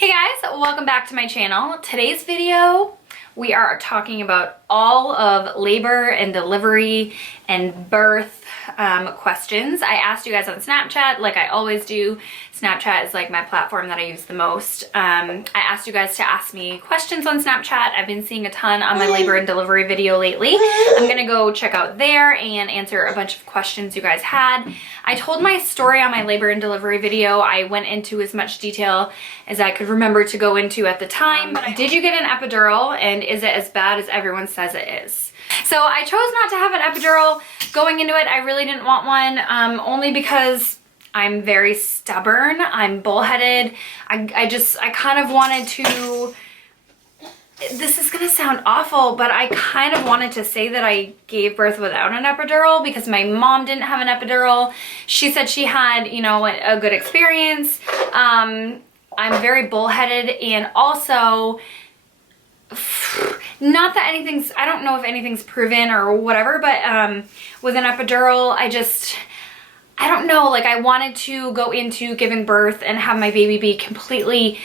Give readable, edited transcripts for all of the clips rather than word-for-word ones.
Hey guys, welcome back to my channel. Today's video, we are talking about all of labor and delivery and birth questions. I asked you guys on Snapchat, like I always do. Snapchat is like my platform that I use the most. I asked you guys to ask me questions on Snapchat. I've been seeing a ton on my labor and delivery video lately. I'm gonna go check out there and answer a bunch of questions you guys had. I told my story on my labor and delivery video. I went into as much detail as I could remember to go into at the time. Did you get an epidural, and is it as bad as everyone says it is? So I chose not to have an epidural. Going into it, I really didn't want one, only because I'm very stubborn. I'm bullheaded. I kind of wanted to, this is gonna sound awful, but I kind of wanted to say that I gave birth without an epidural because my mom didn't have an epidural. She said she had, you know, a good experience. I'm very bullheaded, and also, not that anything's, I don't know if anything's proven or whatever, but with an epidural, I don't know, like I wanted to go into giving birth and have my baby be completely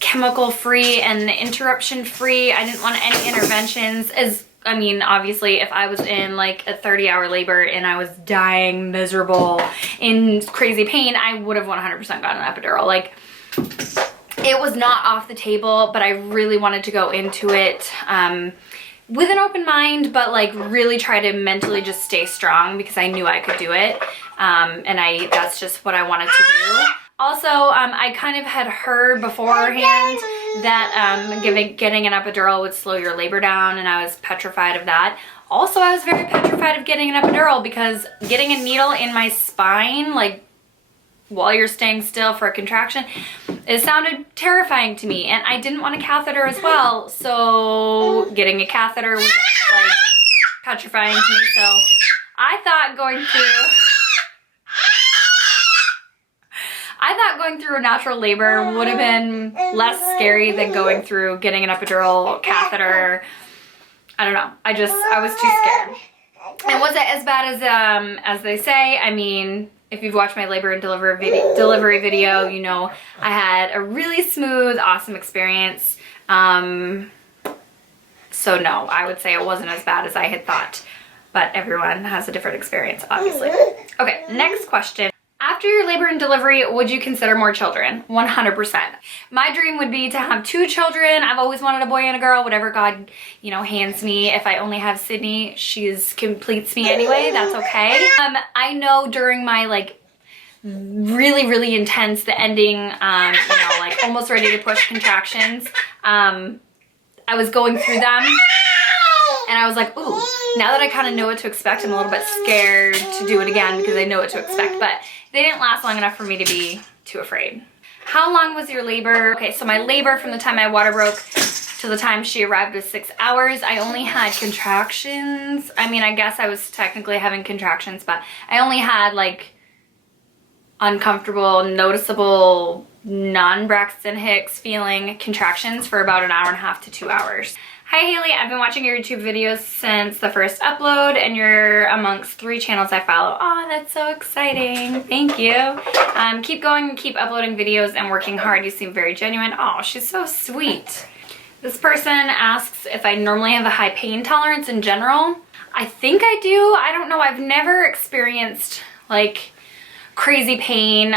chemical free and interruption free. I didn't want any interventions. I mean, obviously if I was in like a 30-hour labor and I was dying, miserable, in crazy pain, I would have 100% gotten an epidural. Like, it was not off the table, but I really wanted to go into it with an open mind, but like really try to mentally just stay strong because I knew I could do it. And that's just what I wanted to do. Also, I kind of had heard beforehand that getting an epidural would slow your labor down, and I was petrified of that. Also, I was very petrified of getting an epidural because getting a needle in my spine, like while you're staying still for a contraction, it sounded terrifying to me, and I didn't want a catheter as well, so getting a catheter was like petrifying to me. So I thought going through a natural labor would have been less scary than going through getting an epidural catheter. I don't know, I was too scared. And was it as bad as they say? I mean, if you've watched my labor and delivery video, you know I had a really smooth, awesome experience. So no, I would say it wasn't as bad as I had thought, but everyone has a different experience, obviously. Okay, next question. After your labor and delivery, would you consider more children? 100%. My dream would be to have 2 children. I've always wanted a boy and a girl, whatever God, you know, hands me. If I only have Sydney, she's completes me anyway, that's okay. I know during my like really, really intense, the ending, you know, like almost ready to push contractions, I was going through them and I was like, ooh, now that I kind of know what to expect, I'm a little bit scared to do it again because I know what to expect, but they didn't last long enough for me to be too afraid. How long was your labor? Okay, so my labor from the time my water broke to the time she arrived was 6 hours. I only had contractions. I mean, I guess I was technically having contractions, but I only had like uncomfortable, noticeable, non-Braxton Hicks feeling contractions for about 1.5 to 2 hours. Hi Haley, I've been watching your YouTube videos since the first upload, and you're amongst 3 channels I follow. Oh, that's so exciting. Thank you. Keep going and keep uploading videos and working hard. You seem very genuine. Oh, she's so sweet. This person asks if I normally have a high pain tolerance in general. I think I do. I don't know. I've never experienced like crazy pain.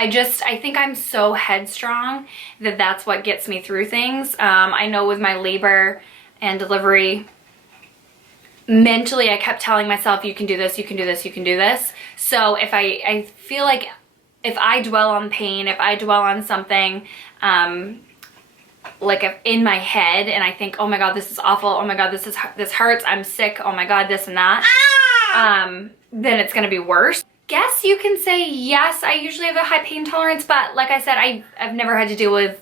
I think I'm so headstrong that that's what gets me through things. I know with my labor and delivery, mentally I kept telling myself, you can do this, you can do this, you can do this. So if I feel like if I dwell on pain, if I dwell on something, like if in my head and I think, oh my God, this is awful, oh my God, this hurts, I'm sick, oh my God, this and that, then it's gonna be worse. Guess you can say yes, I usually have a high pain tolerance, but like I said, I've never had to deal with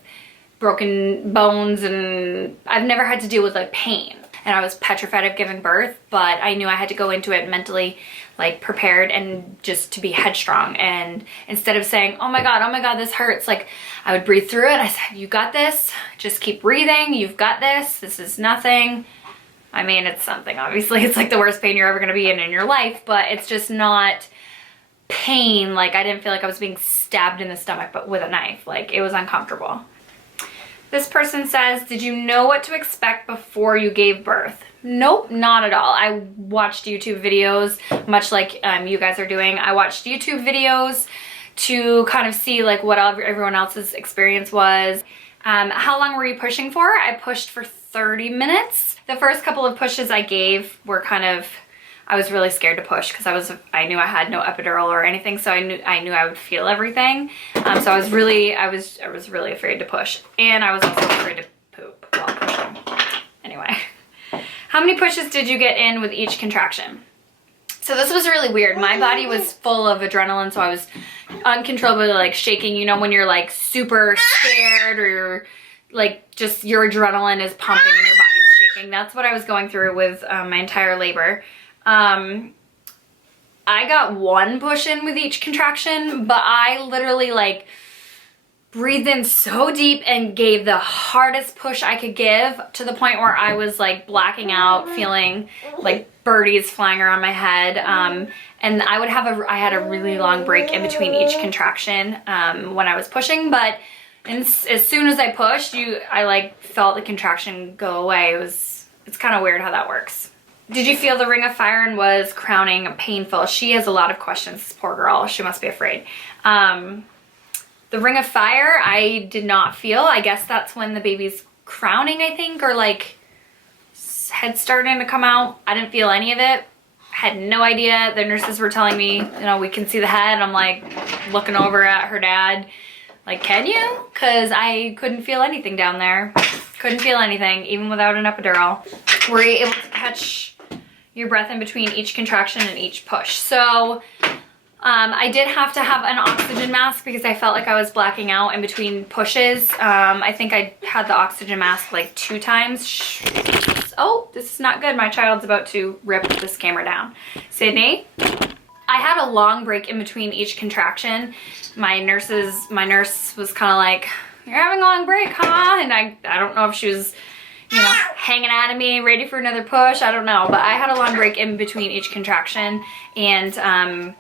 broken bones, and I've never had to deal with like pain. And I was petrified of giving birth, but I knew I had to go into it mentally like prepared and just to be headstrong. And instead of saying, oh my God, this hurts, like I would breathe through it. I said, you got this, just keep breathing, you've got this is nothing. I mean, it's something, obviously. It's like the worst pain you're ever gonna be in your life, but it's just not pain. Like I didn't feel like I was being stabbed in the stomach, but with a knife. Like it was uncomfortable. This person says, did you know what to expect before you gave birth? Nope, not at all. I watched YouTube videos, much like you guys are doing. I watched YouTube videos to kind of see like what everyone else's experience was. How long were you pushing for? I pushed for 30 minutes. The first couple of pushes I gave were kind of, I was really scared to push because I knew I had no epidural or anything, so I knew I would feel everything. So I was really afraid to push, and I was also afraid to poop while pushing. Anyway, how many pushes did you get in with each contraction? So this was really weird. My body was full of adrenaline, so I was uncontrollably like shaking. You know when you're like super scared or you're like just your adrenaline is pumping and your body's shaking. That's what I was going through with my entire labor. I got one push in with each contraction, but I literally like breathed in so deep and gave the hardest push I could give, to the point where I was like blacking out, feeling like birdies flying around my head. And I had a really long break in between each contraction when I was pushing, but as soon as I pushed, I like felt the contraction go away. It's kind of weird how that works. Did you feel the ring of fire and was crowning painful? She has a lot of questions, this poor girl. She must be afraid. The ring of fire, I did not feel. I guess that's when the baby's crowning, I think, or like head starting to come out. I didn't feel any of it. Had no idea. The nurses were telling me, you know, we can see the head. I'm like looking over at her dad, like, can you? Because I couldn't feel anything down there. Couldn't feel anything, even without an epidural. Were you able to catch your breath in between each contraction and each push? So I did have to have an oxygen mask because I felt like I was blacking out in between pushes. I think I had the oxygen mask like 2 times. Oh, this is not good. My child's about to rip this camera down. Sydney? I had a long break in between each contraction. My nurse was kind of like, you're having a long break, huh? And I don't know if she was, you know, hanging out of me, ready for another push. I don't know, but I had a long break in between each contraction, and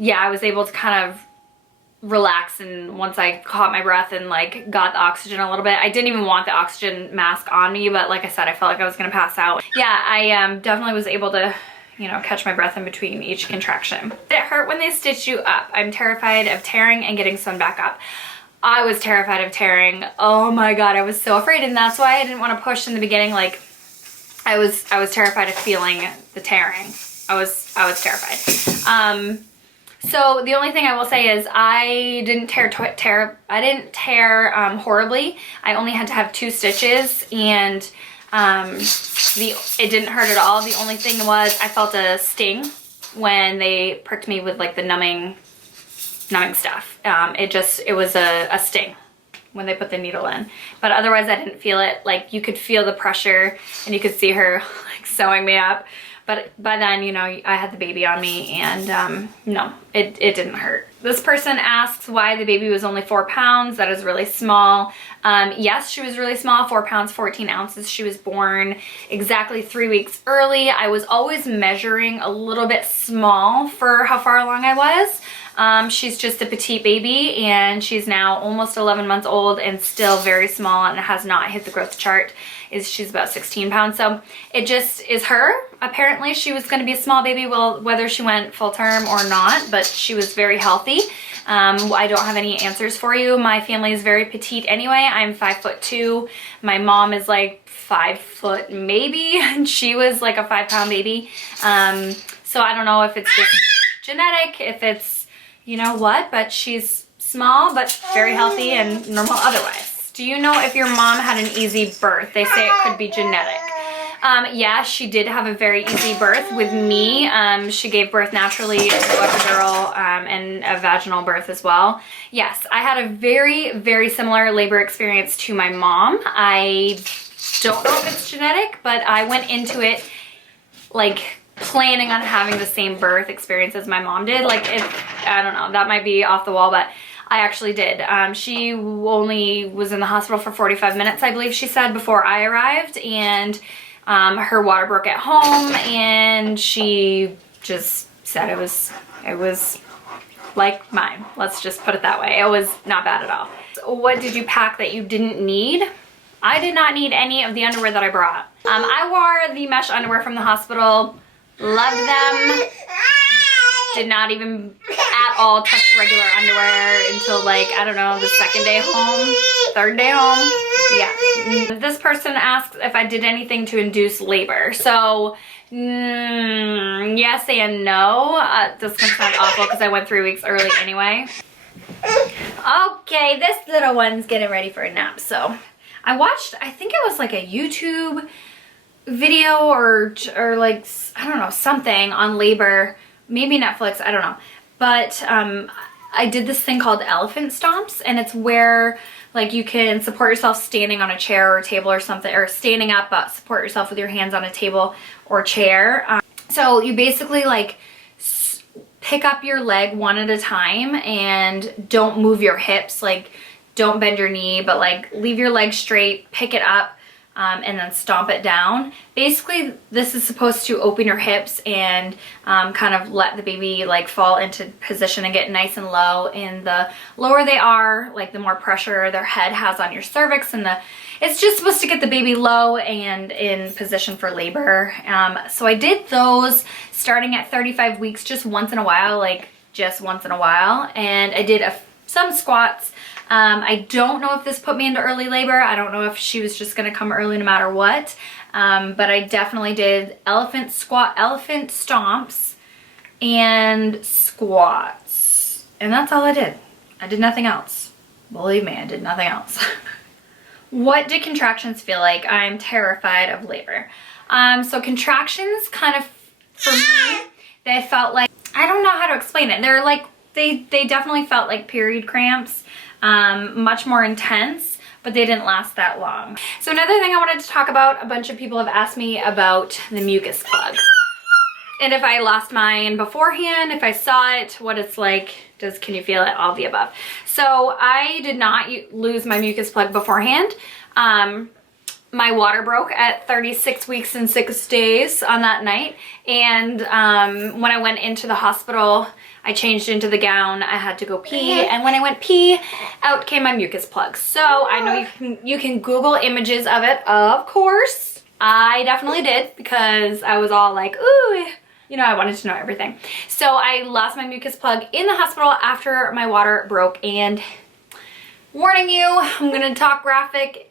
yeah, I was able to kind of relax, and once I caught my breath and like got the oxygen a little bit. I didn't even want the oxygen mask on me, but like I said, I felt like I was gonna pass out. Yeah, I definitely was able to, you know, catch my breath in between each contraction. Did it hurt when they stitch you up? I'm terrified of tearing and getting sewn back up. I was terrified of tearing. Oh my God, I was so afraid, and that's why I didn't want to push in the beginning. Like I was terrified of feeling the tearing. I was terrified. So the only thing I will say is I didn't tear horribly. I only had to have 2 stitches, and it didn't hurt at all. The only thing was I felt a sting when they pricked me with like the numbing stuff. It was a sting when they put the needle in, but otherwise I didn't feel it. Like you could feel the pressure and you could see her like sewing me up, but by then, you know, I had the baby on me, and no, it didn't hurt. This person asks why the baby was only 4 pounds. That is really small. Yes, she was really small, 4 pounds, 14 ounces. She was born exactly 3 weeks early. I was always measuring a little bit small for how far along I was. She's just a petite baby, and she's now almost 11 months old and still very small and has not hit the growth chart. She's about 16 pounds. So it just is her. Apparently she was going to be a small baby, well, whether she went full term or not, but she was very healthy. I don't have any answers for you. My family is very petite anyway. I'm 5'2". My mom is like 5 foot maybe, and she was like a 5-pound baby. So I don't know if it's just genetic, if it's, you know what, but she's small but very healthy and normal otherwise. Do you know if your mom had an easy birth? They say it could be genetic. Yeah, she did have a very easy birth with me. She gave birth naturally, no epidural, and a vaginal birth as well. Yes, I had a very, very similar labor experience to my mom. I don't know if it's genetic, but I went into it like planning on having the same birth experience as my mom did. Like, I don't know, that might be off the wall, but I actually did. She only was in the hospital for 45 minutes, I believe she said, before I arrived, and her water broke at home, and she just said it was like mine. Let's just put it that way. It was not bad at all. So what did you pack that you didn't need? I did not need any of the underwear that I brought. I wore the mesh underwear from the hospital. Loved them. Did not even at all touch regular underwear until like, I don't know, the second day home, third day home. Yeah. This person asks if I did anything to induce labor. So, yes and no. This is gonna sound awful because I went 3 weeks early anyway. Okay, this little one's getting ready for a nap. So I watched, I think it was like a YouTube video or like, I don't know, something on labor, maybe Netflix, I don't know. But I did this thing called elephant stomps, and it's where like you can support yourself standing on a chair or table or something, or standing up but support yourself with your hands on a table or chair. So you basically like pick up your leg one at a time and don't move your hips, like don't bend your knee, but like leave your leg straight, pick it up, and then stomp it down. Basically, this is supposed to open your hips and kind of let the baby like fall into position and get nice and low. And the lower they are, like the more pressure their head has on your cervix, and it's just supposed to get the baby low and in position for labor. So I did those starting at 35 weeks, just once in a while, like just once in a while. And I did some squats. I don't know if this put me into early labor. I don't know if she was just gonna come early no matter what. But I definitely did elephant stomps and squats. And that's all I did. I did nothing else. Believe me, I did nothing else. What did contractions feel like? I'm terrified of labor. So contractions kind of, for me, they felt like, I don't know how to explain it. They're like, they definitely felt like period cramps. Much more intense, but they didn't last that long. So another thing I wanted to talk about, a bunch of people have asked me about the mucus plug. And if I lost mine beforehand, if I saw it, what it's like, can you feel it, all the above. So I did not lose my mucus plug beforehand. My water broke at 36 weeks and 6 days on that night. And when I went into the hospital, I changed into the gown, I had to go pee, and when I went pee, out came my mucus plug. So I know you can Google images of it, of course. I definitely did, because I was all like, ooh, you know, I wanted to know everything. So I lost my mucus plug in the hospital after my water broke, and warning you, I'm gonna talk graphic.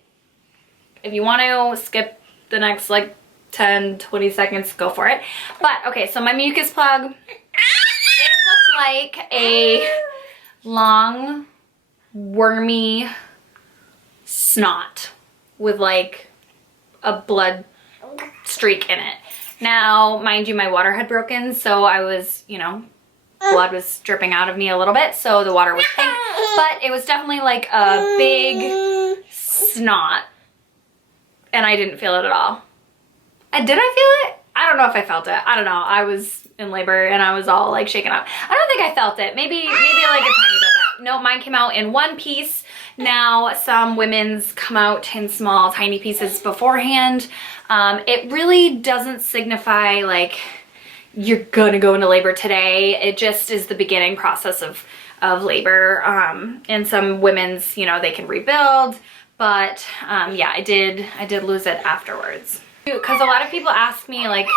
If you want to skip the next like 10, 20 seconds, go for it. But okay, so my mucus plug, it looked like a long, wormy snot with like a blood streak in it. Now, mind you, my water had broken, so I was, you know, blood was dripping out of me a little bit, so the water was pink. But it was definitely like a big snot, and I didn't feel it at all. Did I feel it? I don't know if I felt it. I don't know. I was in labor and I was all like shaken up. I don't think I felt it. Maybe like a tiny bit. But no, mine came out in one piece. Now some women's come out in small, tiny pieces beforehand. It really doesn't signify like you're gonna go into labor today. It just is the beginning process of labor. And some women's, you know, they can rebuild. But yeah, I did lose it afterwards. Because a lot of people ask me like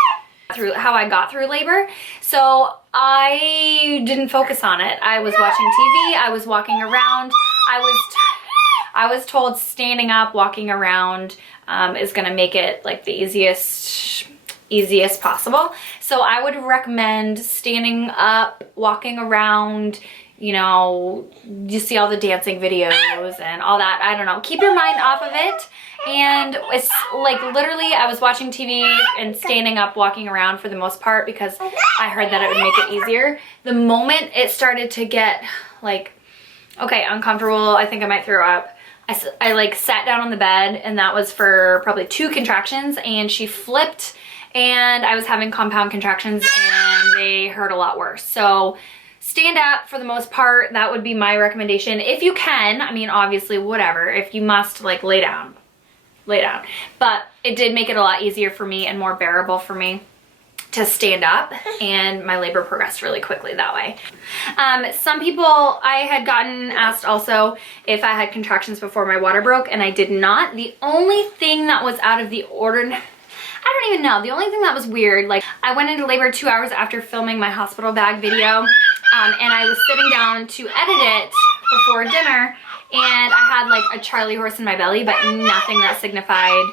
through how I got through labor. So I didn't focus on it. I was watching TV, I was walking around. I was told standing up, walking around is gonna make it like the easiest possible. So I would recommend standing up, walking around. You know, you see all the dancing videos and all that. I don't know. Keep your mind off of it. And it's like literally I was watching TV and standing up, walking around for the most part because I heard that it would make it easier. The moment it started to get like, okay, uncomfortable, I think I might throw up. I like sat down on the bed, and that was for probably 2 contractions, and she flipped and I was having compound contractions and they hurt a lot worse. So stand up for the most part. That would be my recommendation. If you can, I mean, obviously, whatever. If you must, like, lay down. Lay down. But it did make it a lot easier for me and more bearable for me. to stand up, and my labor progressed really quickly that way. Some people, I had gotten asked also if I had contractions before my water broke, and I did not. The only thing that was out of the ordinary, I don't even know, the only thing that was weird, like I went into labor 2 hours after filming my hospital bag video, and I was sitting down to edit it before dinner, and I had like a Charlie horse in my belly, but nothing that signified,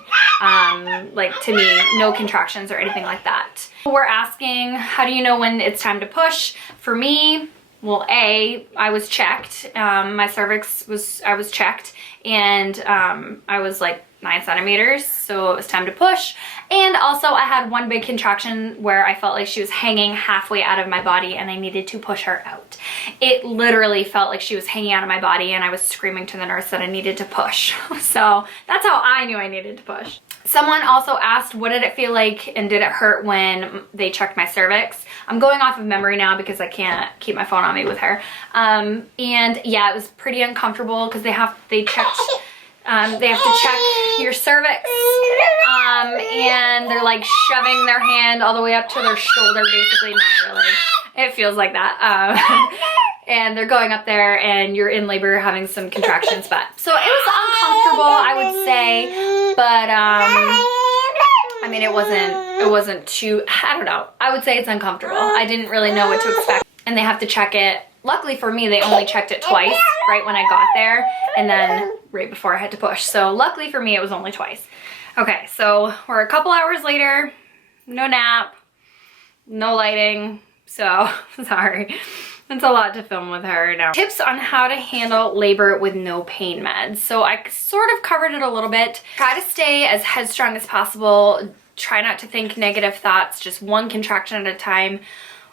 like to me, no contractions or anything like that. We're asking, how do you know when it's time to push? For me, well, I was checked. My cervix I was checked, and I was like 9 centimeters, so it was time to push. And also I had one big contraction where I felt like she was hanging halfway out of my body and I needed to push her out. It literally felt like she was hanging out of my body, and I was screaming to the nurse that I needed to push. So that's how I knew I needed to push. Someone also asked, what did it feel like and did it hurt when they checked my cervix? I'm going off of memory now because I can't keep my phone on me with her. And yeah, it was pretty uncomfortable because they have to check your cervix, and they're like shoving their hand all the way up to their shoulder, basically. Not really. It feels like that. And they're going up there, and you're in labor having some contractions, but so it was uncomfortable, I would say, but I mean, it wasn't too, I don't know. I would say it's uncomfortable. I didn't really know what to expect, and they have to check it. Luckily for me, they only checked it twice, right when I got there, and then right before I had to push. So luckily for me, it was only twice. Okay, so we're a couple hours later, no nap, no lighting, so sorry. It's a lot to film with her now. Tips on how to handle labor with no pain meds. So I sort of covered it a little bit. Try to stay as headstrong as possible. Try not to think negative thoughts, just one contraction at a time.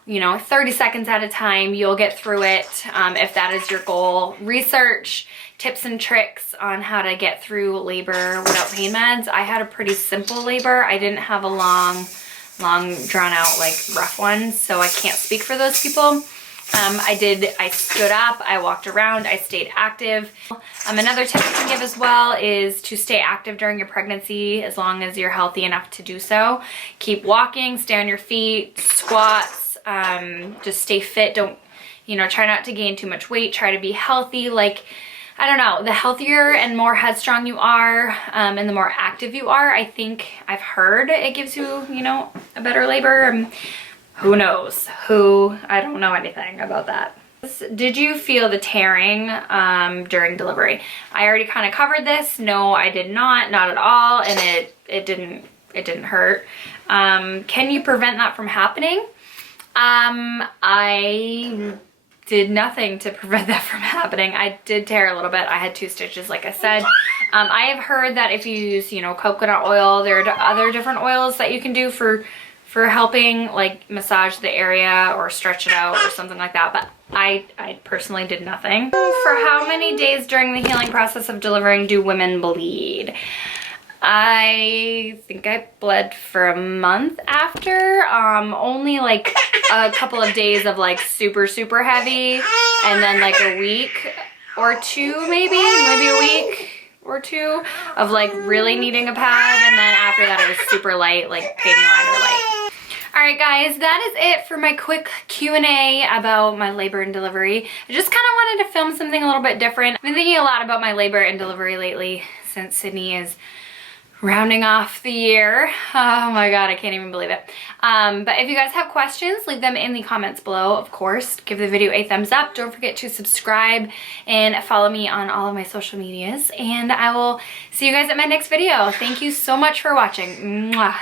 You know, 30 seconds at a time, you'll get through it if that is your goal. Research tips and tricks on how to get through labor without pain meds. I had a pretty simple labor. I didn't have a long drawn out like rough one, so I can't speak for those people. I stood up, I walked around, I stayed active. Another tip I can give as well is to stay active during your pregnancy as long as you're healthy enough to do so. Keep walking, stay on your feet, squats, just stay fit. Don't, you know, try not to gain too much weight, try to be healthy. Like, I don't know, the healthier and more headstrong you are, and the more active you are, I think I've heard it gives you, you know, a better labor. Who knows? I don't know anything about that. Did you feel the tearing during delivery? I already kind of covered this. No, I did not at all, and it didn't hurt. Can you prevent that from happening? I did nothing to prevent that from happening. I did tear a little bit. I had 2 stitches, like I said. I have heard that if you use, you know, coconut oil, there are other different oils that you can do for helping like massage the area or stretch it out or something like that, but I personally did nothing. For how many days during the healing process of delivering do women bleed? I think I bled for a month after, only like a couple of days of like super heavy, and then like a week or two, maybe a week or 2 of like really needing a pad, and then after that it was super light, like baby liner light. Alright guys, that is it for my quick Q&A about my labor and delivery. I just kind of wanted to film something a little bit different. I've been thinking a lot about my labor and delivery lately since Sydney is rounding off the year. Oh my god, I can't even believe it. But if you guys have questions, leave them in the comments below, of course. Give the video a thumbs up. Don't forget to subscribe and follow me on all of my social medias. And I will see you guys at my next video. Thank you so much for watching. Mwah.